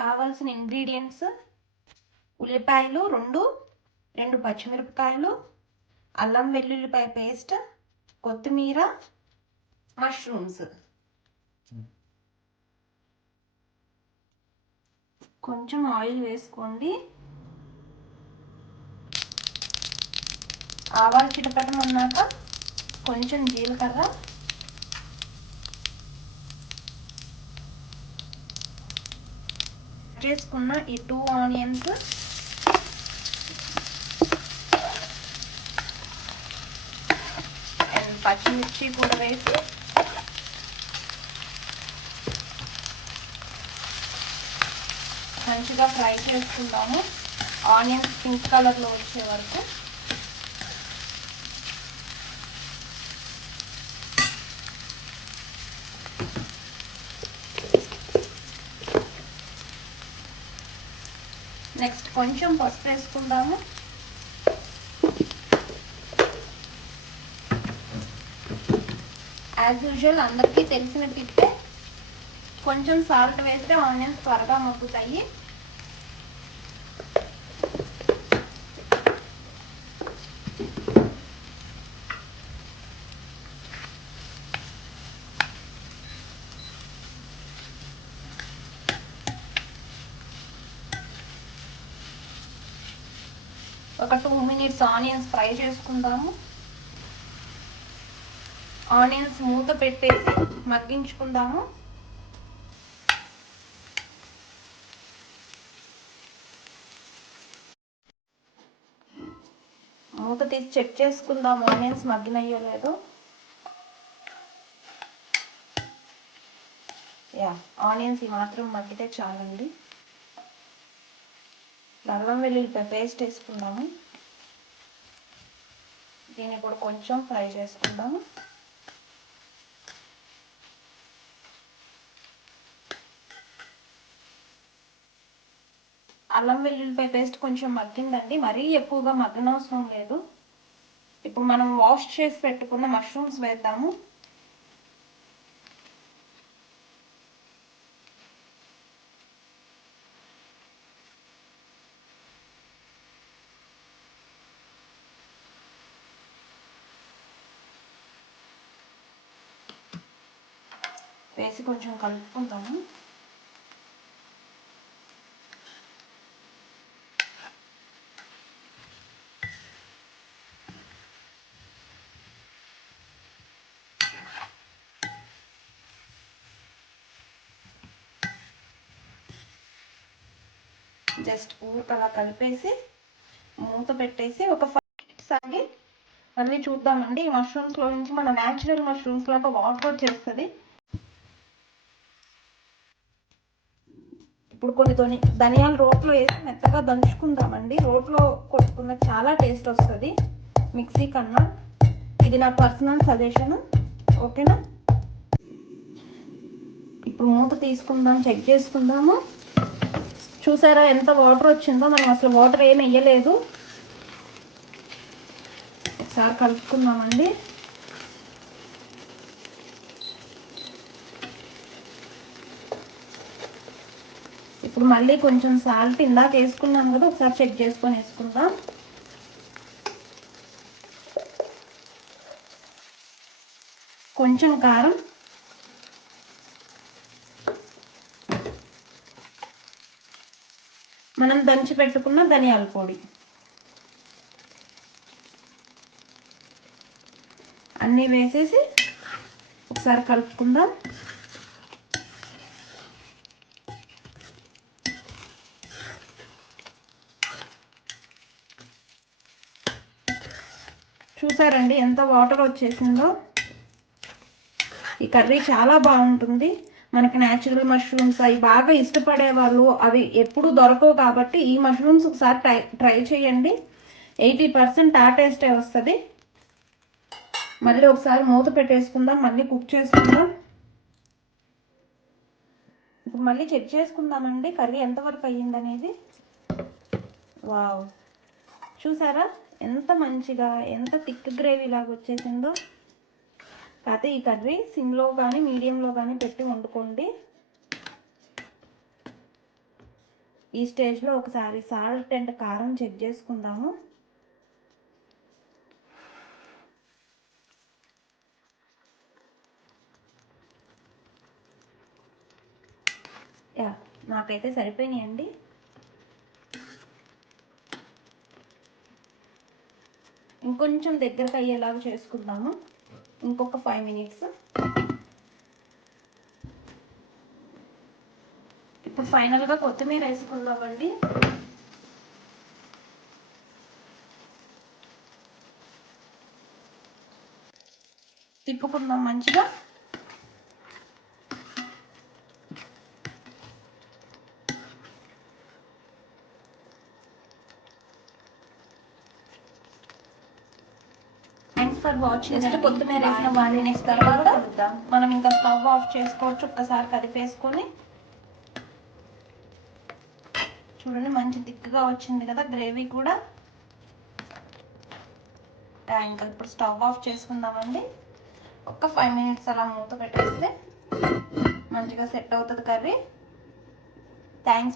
కావాల్సిన ఇంగ్రీడియంట్స్: ఉల్లిపాయలు రెండు పచ్చిమిరపకాయలు, అల్లం వెల్లుల్లిపాయ పేస్ట్, కొత్తిమీర, మష్రూమ్స్. కొంచెం ఆయిల్ వేసుకోండి. ఆవాలు చిటపటమన్నాక కొంచెం జీలకర్ర, చేసుకున్న ఈ 2 ఆనియన్స్, అండ్ పచ్చిమిర్చి కూడా వేసి మంచిగా ఫ్రై చేసుకుందాము, ఆనియన్స్ పింక్ కలర్లో వచ్చే వరకు. నెక్స్ట్ కొంచెం పసుపు వేసుకుందాము. యాజ్ యూజువల్ అందరికీ తెలిసిన టిప్పే, కొంచెం సాల్ట్ వేస్తే ఆనియన్స్ త్వరగా మగ్గుతాయి. ఒక 2 మినిట్స్ ఆనియన్స్ ఫ్రై చేసుకుందాము. ఆనియన్స్ మూత పెట్టేసి మగ్గించుకుందాము. మూత తీసి చెక్ చేసుకుందాము ఆనియన్స్ మగ్గినయ్యో లేదో. ఆనియన్స్ ఈ మాత్రం మగ్గితే చాలండి. అల్లం వెల్లుల్లిపాయ పేస్ట్ వేసుకుందాము. దీన్ని కూడా కొంచెం ఫ్రై చేసుకుందాము. అల్లం వెల్లుల్లిపాయ పేస్ట్ కొంచెం మగ్గిందండి, మరీ ఎక్కువగా మగ్గనవసరం లేదు. ఇప్పుడు మనం వాష్ చేసి పెట్టుకున్న మష్రూమ్స్ వేద్దాము. వేసి కొంచెం కలుపుకుందాము. జస్ట్ అలా కలిపేసి మూత పెట్టేసి ఒక 5 minutes ఆగి మళ్ళీ చూద్దామండి. ఈ మష్రూమ్స్లో నుంచి మన న్యాచురల్ మష్రూమ్స్ లాగా వాటర్ వచ్చేస్తుంది. ఇప్పుడు కొన్ని ధనియాలు రోట్లో వేసి మెత్తగా దంచుకుందామండి. రోట్లో కొట్టుకున్న చాలా టేస్ట్ వస్తుంది మిక్సీ కన్నా. ఇది నా పర్సనల్ సజెషన్, ఓకేనా? ఇప్పుడు మూత తీసుకుందాం, చెక్ చేసుకుందాము. చూసారా ఎంత వాటర్ వచ్చిందో? మనం అసలు వాటర్ ఏమి వేయలేదు. ఒకసారి కలుపుకుందామండి. ఇప్పుడు మళ్ళీ కొంచెం సాల్ట్ ఇందాక వేసుకున్నాం కదా, ఒకసారి చెక్ చేసుకొని వేసుకుందాం. కొంచెం కారం, మనం దంచి పెట్టుకున్న ధనియాల పొడి, అన్నీ వేసేసి ఒకసారి కలుపుకుందాం. చూసారండి ఎంత వాటర్ వచ్చేసిందో? ఈ కర్రీ చాలా బాగుంటుంది. మనకి న్యాచురల్ మష్రూమ్స్ అవి బాగా ఇష్టపడే వాళ్ళు అవి ఎప్పుడు దొరకవు కాబట్టి ఈ మష్రూమ్స్ ఒకసారి ట్రై చేయండి. 80% ఆ టేస్టే వస్తుంది. మళ్ళీ ఒకసారి మూత పెట్టేసుకుందాం, మళ్ళీ కుక్ చేసుకుందాం. ఇప్పుడు మళ్ళీ చెక్ చేసుకుందామండి కర్రీ ఎంతవరకు అయ్యిందనేది. వావ్, చూసారా ఎంత మంచిగా, ఎంత థిక్ గ్రేవీ లాగా వచ్చేసిందో? కాకపోతే ఈ కర్రీ సిమ్లో కానీ మీడియంలో కానీ పెట్టి వండుకోండి. ఈ స్టేజ్లో ఒకసారి సాల్ట్ అండ్ కారం చెక్ చేసుకుందాము. నాకైతే సరిపోయినాయండి. ఇంకొంచెం దగ్గరకు అయ్యేలాగా చేసుకుందాము. ఇంకొక 5 minutes. ఇప్పుడు ఫైనల్గా కొత్తిమీర వేసుకుందామండి. తిప్పుకుందాం మంచిగా. Thanks for watching. నెక్స్ట్ కొత్తిమీర వేసిన 1 minutes తర్వాత మనం ఇంకా స్టవ్ ఆఫ్ చేసుకోవచ్చు. ఒక్కసారి కలిపేసుకొని చూడండి, మంచి థిక్గా వచ్చింది కదా గ్రేవీ కూడా. ఇంకా ఇప్పుడు స్టవ్ ఆఫ్ చేసుకుందామండి. ఒక 5 minutes అలా మూత పెట్టేస్తే మంచిగా సెట్ అవుతుంది కర్రీ. థ్యాంక్స్.